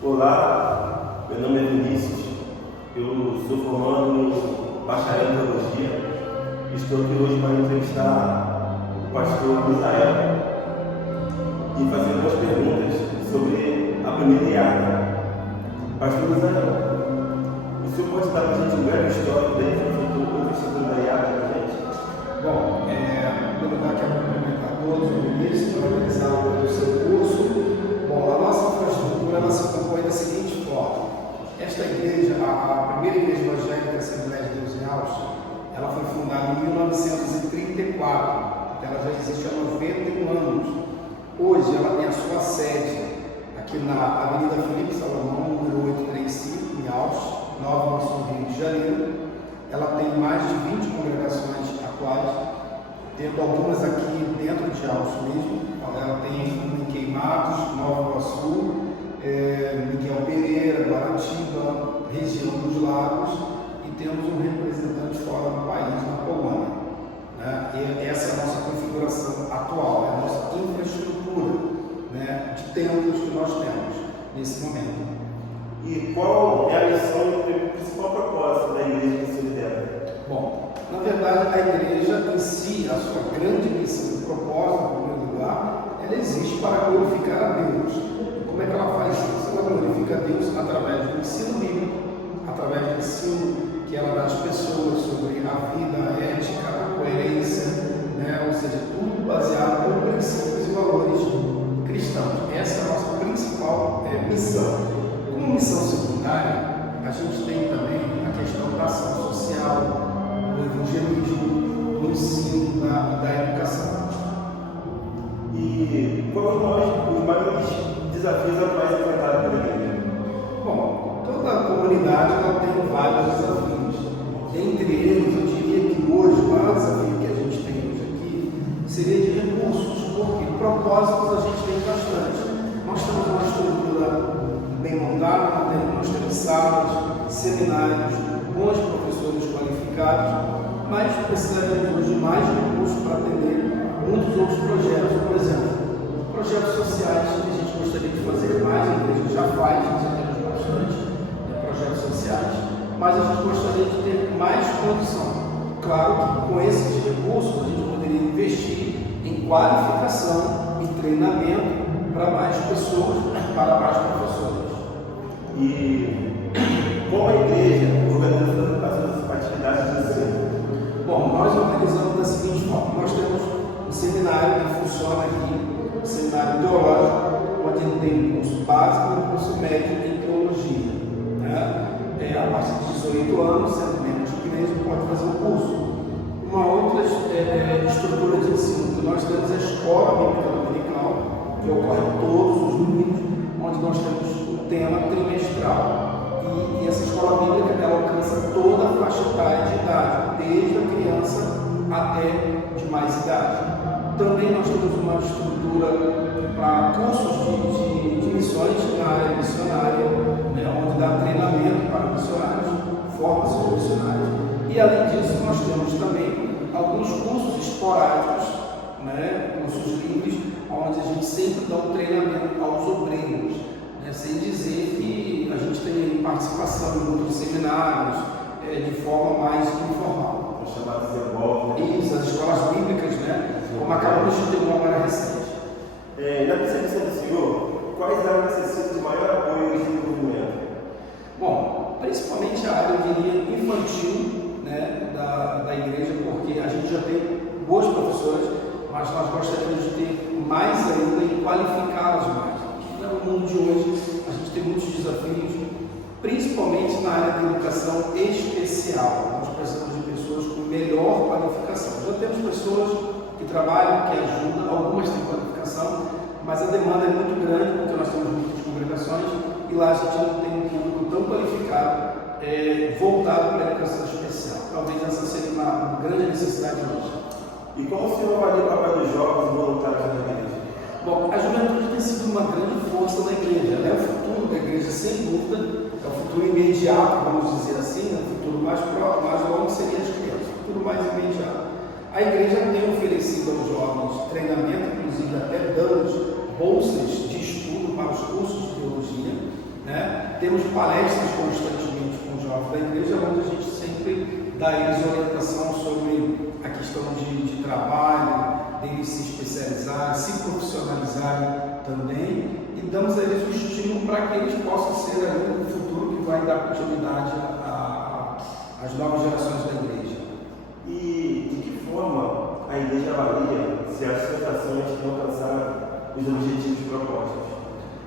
Olá, meu nome é Vinícius, eu sou formando em bacharel em teologia e estou aqui hoje para entrevistar o pastor Israel e fazer algumas perguntas sobre a primeira IATA. Pastor Israel, o senhor pode dar para a gente um breve histórico da infraestrutura da IATA para a gente? Bom, em primeiro lugar, quero cumprimentar todos, o Vinícius, parabenizar pelo seu curso. Bom, a nossa infraestrutura ela se compõe da seguinte forma. Esta igreja, a primeira igreja evangélica Assembleia de Deus em Alves, ela foi fundada em 1934, ela já existe há 91 anos. Hoje ela tem a sua sede aqui na Avenida Felipe Salomão, número 835, em Alves, Nova Iguaçu, Rio de Janeiro. Ela tem mais de 20 congregações atuais, tendo algumas aqui dentro de Alves mesmo. Ela tem uma em Queimados, Nova Iguaçu, Miguel Pereira, Guaratiba, região dos Lagos, e temos um representante fora do país, na Polônia. E essa é a nossa configuração atual, é a nossa infraestrutura, né, de templos que nós temos nesse momento. E qual é a missão e o principal propósito da igreja que você lidera? Bom, na verdade, a igreja em si, a sua grande missão e propósito, em primeiro lugar, ela existe para glorificar a Deus. Como é que ela faz isso? Ela glorifica a Deus através do ensino bíblico, através do ensino que ela dá às pessoas sobre a vida, a ética, a coerência, né? Ou seja, tudo baseado em princípios e valores cristãos. Essa é a nossa principal missão. Como missão secundária, a gente tem também a questão da ação social, do evangelismo, do ensino, da educação. E quais os maiores desafios atuais enfrentados pela igreja? Bom, toda a comunidade ela tem vários desafios. Entre eles, eu diria que hoje o maior desafio que a gente tem hoje aqui seria de recursos, porque propósitos a gente tem bastante. Nós temos uma estrutura bem montada, nós temos salas, seminários, bons professores qualificados, mas precisaríamos hoje de mais recursos para atender muitos outros projetos. Por exemplo, projetos sociais que a gente gostaria de fazer mais, a igreja já faz, já temos bastante projetos sociais, mas a gente gostaria de ter mais condição. Claro que com esses recursos a gente poderia investir em qualificação e treinamento para mais pessoas, para mais professores. E como a igreja organiza as atividades de ensino? Bom, nós organizamos da seguinte forma: nós temos um seminário que funciona aqui, um seminário teológico, onde tem um curso básico e um curso médio em teologia. Né? A partir de 18 anos, sendo membro de igreja, pode fazer o curso. Uma outra estrutura de ensino que nós temos é a escola bíblica dominical, que ocorre todos os domingos, onde nós temos um tema trimestral. E essa escola bíblica ela alcança toda a faixa etária de idade, desde a criança até de mais idade. Também nós temos uma estrutura para cursos de missões na área missionária, né, onde dá treinamento para missionários, formação de missionários. E além disso, nós temos também alguns cursos esporádicos, né, cursos livres, onde a gente sempre dá um treinamento aos obreiros, né, sem dizer que a gente tem participação em outros seminários de forma mais informal. Chamadas de envolve. Isso, as escolas bíblicas, né, como acabamos de ter uma agora recente. Na percepção do senhor, quais áreas necessitam de maior apoio e desenvolvimento? Bom, principalmente a área, eu diria, infantil, né, da igreja, porque a gente já tem boas professoras, mas nós gostaríamos de ter mais ainda e qualificá-las mais. No mundo de hoje, a gente tem muitos desafios, principalmente na área da educação especial. Nós precisamos de pessoas com melhor qualificação. Já temos pessoas que trabalham, que ajudam, algumas têm qualificação, mas a demanda é muito grande, porque nós temos muitas congregações e lá a gente não tem um público tão qualificado voltado para a educação especial. Talvez essa seja uma grande necessidade hoje. E como o senhor avalia o papel dos jovens voluntários na igreja? Bom, a juventude tem sido uma grande força da igreja. Ela é o futuro da igreja, sem dúvida. É o futuro imediato, vamos dizer assim, né? O futuro mais próximo, mais longo seria as crianças, o futuro mais imediato. A igreja tem oferecido aos jovens treinamento, inclusive até damos bolsas de estudo para os cursos de teologia, né? Temos palestras constantemente com os jovens da igreja, onde a gente sempre dá a eles orientação sobre a questão de trabalho, deles se especializarem, se profissionalizarem também, e damos a eles um estímulo para que eles possam ser aí no futuro que vai dar continuidade às novas gerações da igreja. E de que forma a igreja avalia se as associações têm alcançado os objetivos propostos?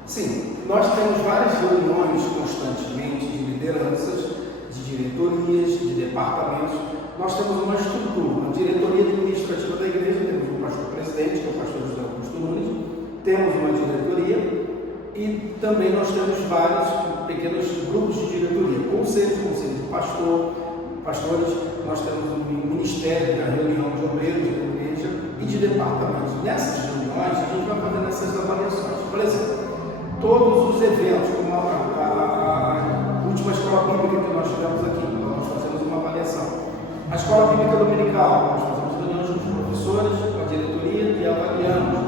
Sim, nós temos várias reuniões constantemente de lideranças, de diretorias, de departamentos. Nós temos uma estrutura, uma diretoria administrativa da igreja, temos um pastor-presidente, que é o pastor José Augusto Nunes, temos uma diretoria e também nós temos vários pequenos grupos de diretoria, conselho de pastores, nós temos um ministério, a reunião de obreiros da igreja e de departamentos. Nessas reuniões, a gente vai fazendo essas avaliações. Por exemplo, todos os eventos, como a última escola bíblica que nós tivemos aqui, então nós fazemos uma avaliação. A escola bíblica dominical, nós fazemos reuniões com os professores, com a diretoria e avaliamos.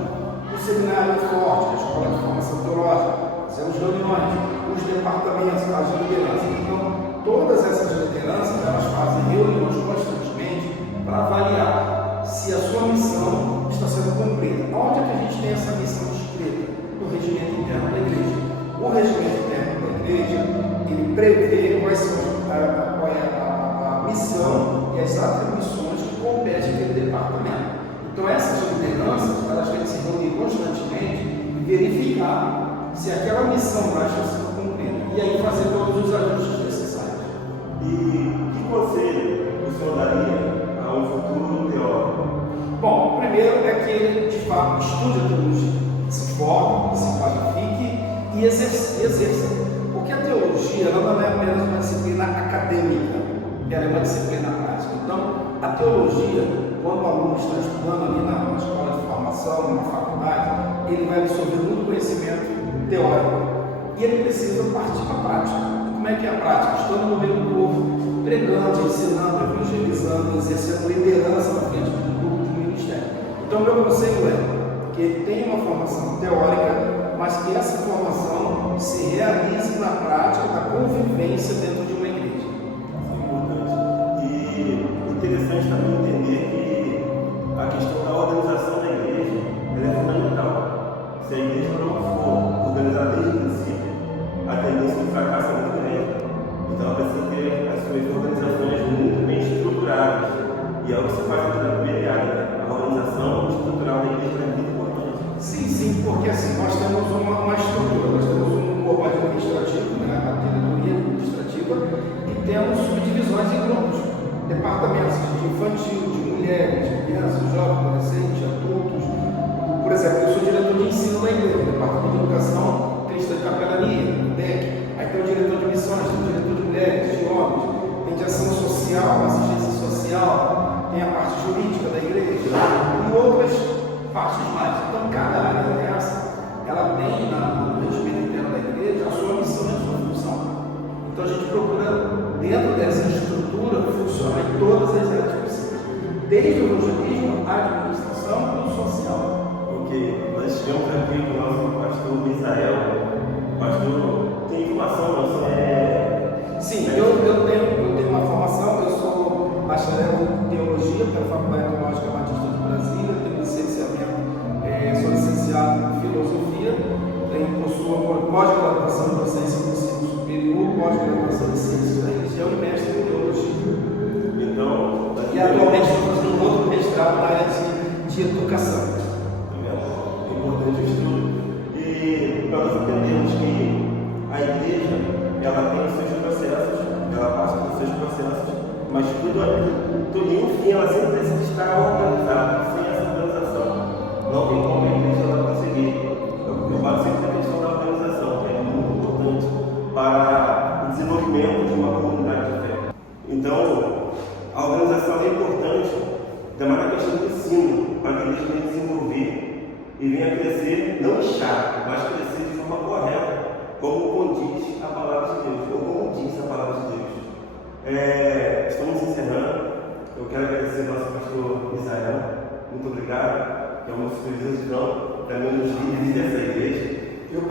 O seminário forte, a escola de formação teológica, fazemos reuniões. Os departamentos, as lideranças. Então, todas essas lideranças, elas fazem reuniões constantemente para avaliar se a sua missão está sendo cumprida. Onde é que a gente tem essa missão escrita? No regimento interno da igreja. O regimento interno da igreja, ele prevê qual é a missão e as atribuições que competem àquele departamento. Então, essas lideranças, elas têm que se reunir constantemente e verificar se aquela missão vai estar sendo cumprida. E aí fazer todos os ajustes necessários. E que conselho o senhor daria a um futuro teólogo? Bom, o primeiro é que ele, de fato, estude a teologia, se forme, se qualifique e exerça. Porque a teologia ela não é apenas uma disciplina acadêmica, ela é uma disciplina prática. Então, a teologia, quando o aluno está estudando ali na escola de formação, numa faculdade, ele vai absorver muito conhecimento teórico e ele precisa partir para a prática. E como é que é a prática? Estando no meio do povo, pregando, ensinando, evangelizando, exercendo liderança na frente do grupo de ministério. Então, meu conselho é que ele tenha uma formação teórica, mas que essa formação se realize na prática da convivência dentro de uma igreja. Isso é importante. E interessante também entender que a questão da organização da igreja é fundamental. Se a igreja não for organizada desde o princípio, a tendência de fracasso é muito grande. Então ela precisa ter as suas organizações muito bem estruturadas. E é o que se faz aqui na primeira área. A organização estrutural da igreja é muito importante. Sim, porque assim, nós temos uma estrutura, nós temos um corpo administrativo, né, a diretoria administrativa, e temos subdivisões em grupos, departamentos de infantil, de mulheres, de crianças, jovens, adolescentes, adultos. Por exemplo, eu sou diretor de ensino da igreja, departamento de educação, cristã de capelania, DEC, aí tem o diretor de missões, tem o diretor de mulheres, de homens, tem de ação social, assistência social, tem a parte jurídica da igreja e outras partes mais. Então, cada área dessa, ela tem no regimento interno da igreja a sua missão e a sua função. Então, a gente procura, dentro dessa estrutura, funcionar em todas as áreas possíveis, desde o evangelismo, a administração e o social. Ok, nós tivemos aqui com o nosso pastor Misael. O pastor tem informação, não é? Sim, eu tenho uma formação, eu sou bacharel em teologia pela Faculdade Teológica Batista de Brasília, tenho licenciamento, sou licenciado em filosofia, possuo pós-graduação em docência no ensino superior, pós-graduação em ciências da religião e mestre em teologia. Então, E atualmente estou fazendo um outro mestrado na área de educação. É importante o estudo. E nós entendemos que a igreja ela tem os seus processos, ela passa por seus processos, mas enfim, ela sempre precisa estar organizada. Sem essa organização, não tem como a igreja ela conseguir. Eu falo sempre da questão da organização, que é muito importante para o desenvolvimento de uma comunidade de fé. Então, a organização é importante, também na questão do ensino, para que a igreja venha desenvolver e venha crescer, não inchar, mas crescer de forma correta, como condiz a palavra de Deus, ou como diz a palavra de Deus. Estamos encerrando. Eu quero agradecer ao nosso pastor Misael. Muito obrigado. Que é um dos presidentes, também um dos líderes dessa igreja. Eu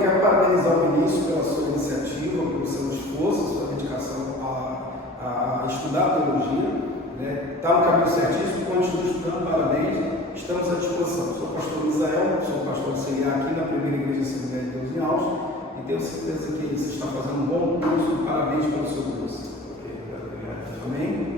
quero parabenizar o Vinícius pela sua iniciativa. pelo seu esforço, sua dedicação a estudar teologia. Está no caminho certíssimo, continue estudando, parabéns. Estamos à disposição. Sou o pastor Israel, sou o pastor auxiliar aqui na primeira igreja Assembleia de Deus em Alves, e tenho certeza que você está fazendo um bom curso. Parabéns pelo seu curso. Amém?